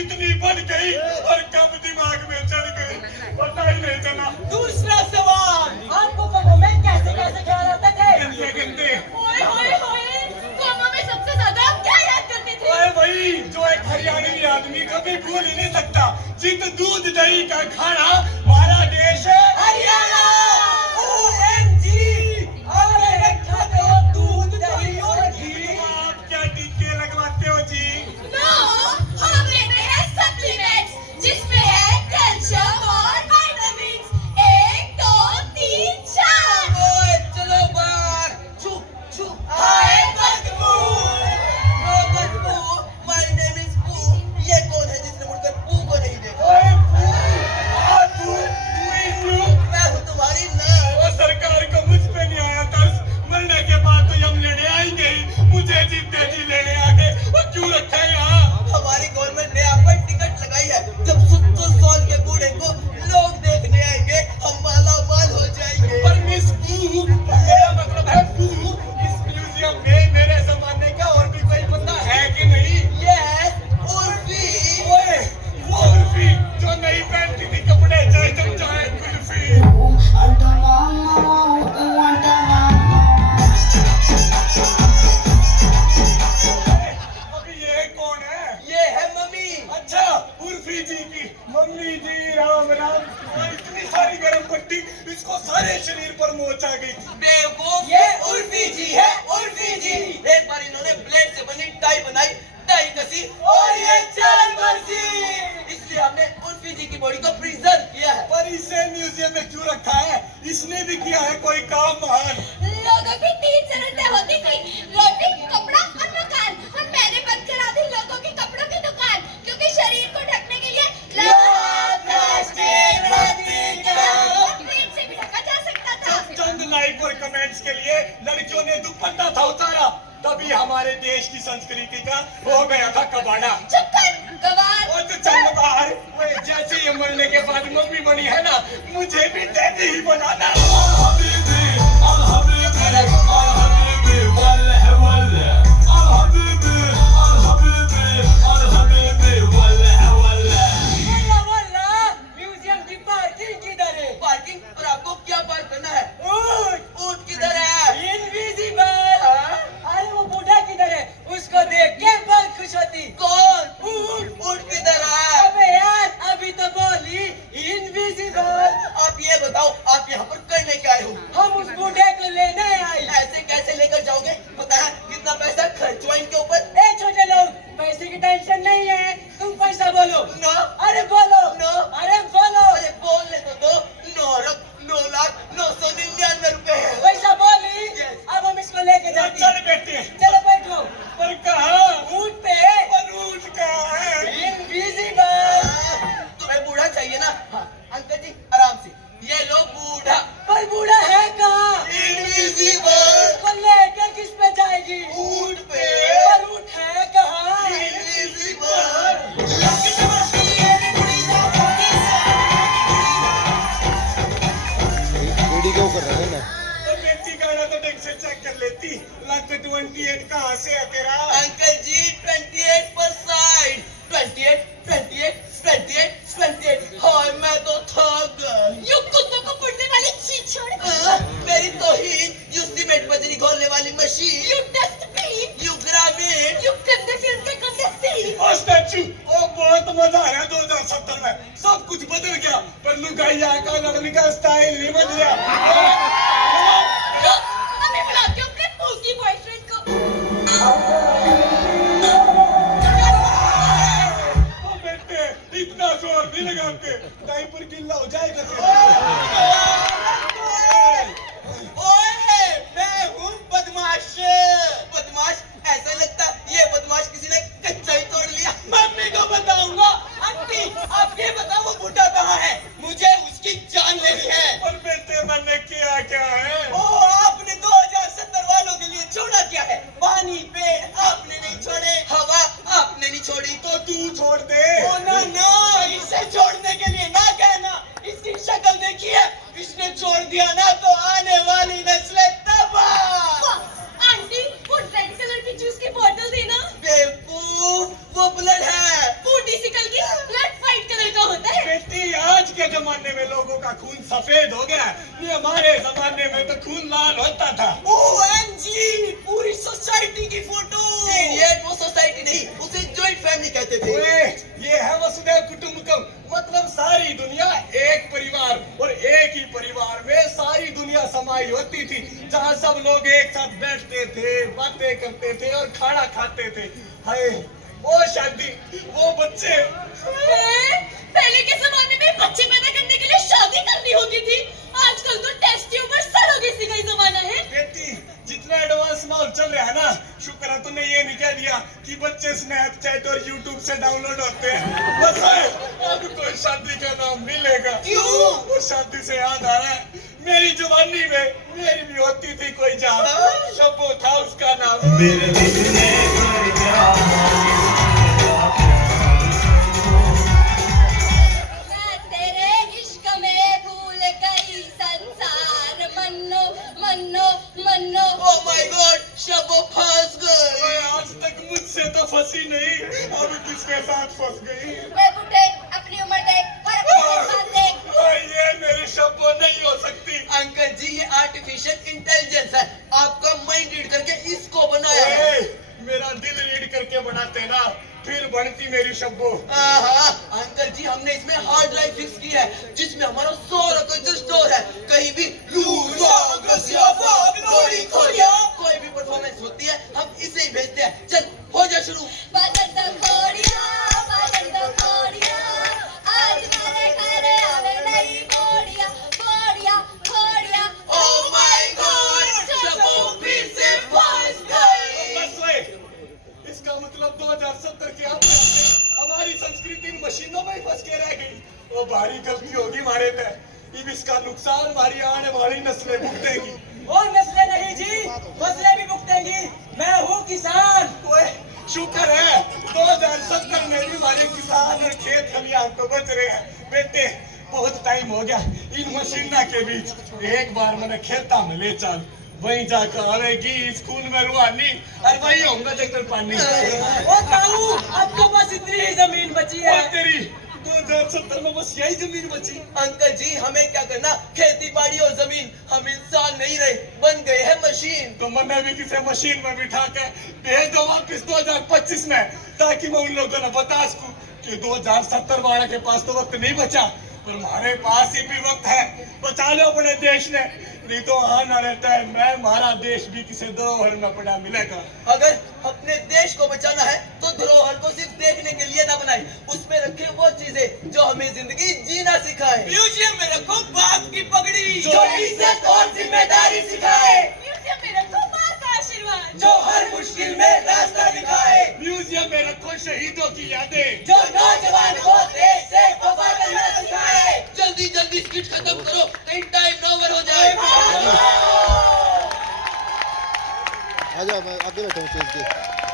इतनी बढ़ गई और कब दिमाग में चढ़ गई पता ही नहीं चला। दूसरा सवाल, आपको कमों में कैसे कैसे ख्याल आते थे? गंदे गंदे। कमों में सबसे ज्यादा आप क्या याद करते थे? ओए वही जो एक हरियाणवी आदमी कभी भूल ही नहीं सकता। जित दूध दही का खाना हमारा देश है हरियाणा। OMG, आपने खाते हो दूध दही और घी। आप क्या टीके लगवाते हो जी? नो, हम लेते हैं सप्लीमेंट्स जिसमें है कैल्शियम और विटामिन्स 1, 2, 3, 4। ओए चलो बाहर। चुप चुप। हाय बदबू। नो बदबू। माय नेम इज पू। ये कौन है जिसने मुड़कर पू को नहीं देखा? ओए पू, आ तू, मैं हूँ तुम्हारी नर्स। वो सरकार को मुझ पे नहीं आया तरस। मरने के बाद तो हम लेने आएंगे ही। मुझे जीते जी लेने आ गए। वो क्यों रखा है यहाँ? हमारी गवर्नमेंट ने आप पर टिकट लगाई है। जब 70 साल के बूढ़े को लोग देखने आएंगे हम माला माल हो जाएंगे। पर मिस पू, मेरा मतलब है पू, इस म्यूजियम में मेरे जमाने का और भी कोई बंदा है कि नहीं? यस, उर्फी। ओए, वो उर्फी जो नई पहनती थी कपड़े चाहे जब चाहे कुल्फी। अभी ये कौन है? ये है मम्मी। अच्छा, उर्फी जी की मम्मी जी। राम राम। और इतनी सारी गर्म पट्टी इसको सारे शरीर पर मोच आ गई थी। बेवकूफ, ये उर्फी जी है। उर्फी जी। एक बार इन्होंने ब्लेड से बनी टाई बनाई, टाई कसी और ये चल बसी। इसलिए हमने उर्फी जी की बॉडी को प्रिजर्व किया है। पर इसे म्यूजियम में क्यों रखा है? इसने भी किया है कोई काम महान। लोगों की 3 जरूरतें होती थी, रोटी, कपड़ा और मकान। और मैंने बंद करा दी लोगों की कपड़ों की दुकान, क्योंकि शरीर को ढकने के लिए प्लास्टिक प्लेट से भी ढका जा सकता था। चंद लाइक और कमेंट्स के लिए लड़कियों ने दुपट्टा था उतारा, तभी हमारे देश की संस्कृति का हो गया था कबाड़ा। चुप कर, गवार। और तो चल बाहर। ओए, जैसे ये मरने के बाद मम्मी बनी है ना, मुझे भी डैडी ही बनाना। बोला बोला, म्यूजियम की पार्किंग किधर है? पार्किंग? और आपको क्या पार्क करना है? ऊंट। ऊंट किधर है? इनविजिबल। अरे वो बूढ़ा किधर है? उसको देख के बहुत खुश होती। कौन? ऊंट। ऊंट किधर है? अबे यार, अभी तो बोली इनविजिबल। आप ये बताओ, आप यहाँ पर करने क्या आए हो? हम उस बूढ़े को लेने आए। ऐसे कैसे लेकर जाओगे? पता है कितना पैसा खर्च हुआ इनके ऊपर? ए छोटे लोग, पैसे की टेंशन नहीं है, तुम पैसा बोलो। नो। अरे बोलो। नो। अरे बोलो। अरे बोलने तो दो। 9,09,999 रुपए है। पैसा बोली। अब हम इसको लेके जाते चल बेटे। चलो बैठो। पर कहाँ? ऊंट पे। पर ऊँट कहाँ है? इनविजिबल। तुम्हें बूढ़ा चाहिए ना? हाँ। अंकल जी आराम से, ये लो बूढ़ा। पर बूढ़ा है कहाँ? इनविजिबल। इसको लेके किस पे जाएगी? ऊँट पे। पर ऊंट है कहाँ? इनविजिबल। वीडियो कर रहे हैं ना। तो बेटी गाना तो ढंग से चेक कर लेती। लाख 28 कहाँ से है तेरा? अंकल जी 28%। 28, 28, 28, 28। हाय मैं तो थक गई। यू कुत्तों को पुड़ने वाली चीचड़। मेरी तौहीन, यू सीमेंट बजरी घोलने वाली मशीन, यू डस्टबिन। यू ग्रामीण, यू गंदे फिल्म के गंदे सीन। और स्टैचू। ओ बहुत मजा आया 2070 में। सब कुछ बदल गया, पर लुगाइया का लड़ने का स्टाइल नहीं बदला। रुक, अभी बुलाती हूँ अपने पूकी बॉयफ्रेंड को। ओ बेटे, इतना जोर नहीं लगाते, डायपर गिल्ला हो जाएगा ओए मैं हूँ बदमाश। बदमाश? ऐसा लगता ये बदमाश किसी ने कच्चा ही तोड़ लिया। मम्मी को बताऊंगा। आंटी आप ये बताओ वो बूढ़ा कहाँ है? मुझे उसकी जान लेनी है। और बेटे मैंने किया क्या है? ओ आपने 2070 वालों के लिए छोड़ा क्या है? पानी, पेड़ आपने नहीं छोड़े, हवा आपने नहीं छोड़ी, तो तू छोड़ दे। ओ ना ना, इसे छोड़ने के लिए ना कहना। इसकी शक्ल देखिए, के जमाने में लोगों का खून सफेद हो गया, ये हमारे जमाने में तो खून लाल होता था। ओएमजी, पूरी सोसाइटी की फोटो। इडियट, वो सोसाइटी नहीं, उसे जॉइंट फैमिली कहते थे। ओए, ये है वसुधैव कुटुंबकम, मतलब सारी दुनिया एक परिवार, और एक ही परिवार में सारी दुनिया समाई होती थी, जहाँ सब लोग एक साथ बैठते थे, बातें करते थे और खाना खाते थे। हाय, वो शादी, वो बच्चे। पहले के जमाने में बच्चे पैदा करने के लिए शादी करनी होती थी, आजकल तो टेस्ट ट्यूब और सरोगेसी का ही जमाना है। बेटी, जितना एडवांस माहौल चल रहा है ना, शुक्र है तूने ये नहीं कह दिया कि बच्चे स्नैपचैट और यूट्यूब से डाउनलोड होते हैं। बस है, अब कोई शादी का नाम नहीं लेगा। क्यों? और शादी से याद आ रहा है, मेरी जवानी में मेरी भी होती थी कोई जान, शब्बो था उसका नाम। मेरे दिल ने कर क्या मैं तेरे इश्क में भूल गई संसार, मन्नो मन्नो मन्नो। ओह माय गॉड, शबो फंस गई। मैं आज तक मुझसे तो फंसी नहीं, अब किसके साथ फंस गई? मैं बूढ़े अपनी उम्र देख और अपने साथ देख। और ये मेरी शब्बो नहीं हो सकती। अंकल जी, ये आर्टिफिशियल इंटेलिजेंस है, आपका माइंड रीड करके इसको बनाया है। ओए, मेरा दिल रीड करके बनाते ना, फिर बनती मेरी शब्बो। हाँ, अंकल जी, हमने इसमें हार्ड ड्राइव फिक्स की है, जिसमें हमारा सारा कोई स्टोर है। कहीं भी कोई भी परफॉर्मेंस होती है, हम इसे ही भेजते हैं। चल, हो जा शुरू। बादल तो खोड़िया, आज मेरे घर आवे नई Bodiya, Bodiya Bodiya. Oh my God, शबो फिर से फंस गई। बस वे, इसका मतलब 2070 के आसपास हमारी संस्कृति मशीनों में ही फंस के रह गई। वो भारी गलती होगी हमारे पे, अब इसका नुकसान हमारी आने वाली नस्लें भुगतेगी। और नस्लें नहीं जी, फसलें भी भुगतेंगी। मैं हूँ किसान। ओए, शुक्र है 2070 में भी हमारे किसान और खेत खलियान तो बच रहे हैं। बेटे, बहुत टाइम हो गया इन मशीना के बीच, एक बार मैंने खेता में ले चल, वहीं जाकर आवेगी स्कूल में रुहानी, और वही होगा जंगल पानी। ओ ताऊ, आपके पास इतनी ही जमीन बची है। और तेरी 2070 में बस यही जमीन बची। अंकल जी, हमें क्या करना, खेती बाड़ी और जमीन। हम इंसान नहीं रहे, बन गए हैं मशीन। तो मैंने भी किसी मशीन में बिठा के भेज दो वापिस 2025 में, ताकि मैं उन लोगों को बता सकूं कि 2070 वाले के पास तो वक्त नहीं बचा, पर हमारे पास ही भी वक्त है। बचा लो अपने देश ने, नहीं तो आने वाले टाइम में हमारा देश भी किसी धरोहर में पड़ा मिलेगा। अगर अपने देश को बचाना है तो धरोहर को सिर्फ देखने के लिए ना बनाए, उसमें रखे वो चीजें जो हमें जिंदगी जीना सिखाए। म्यूजियम में रखो बाप की पगड़ी, जो इज्जत और जिम्मेदारी सिखाए, म्यूजियम में रखो माँ का आशीर्वाद, जो हर मुश्किल में रास्ता दिखाए, म्यूजियम में रखो शहीदों की यादें, जो नौजवान को देश से वफा करना सिखाए। जल्दी जल्दी स्किट खत्म करो, कहीं टाइम ओवर हो जाए। आजा, मैं आगे बैठा हूँ स्टेज के।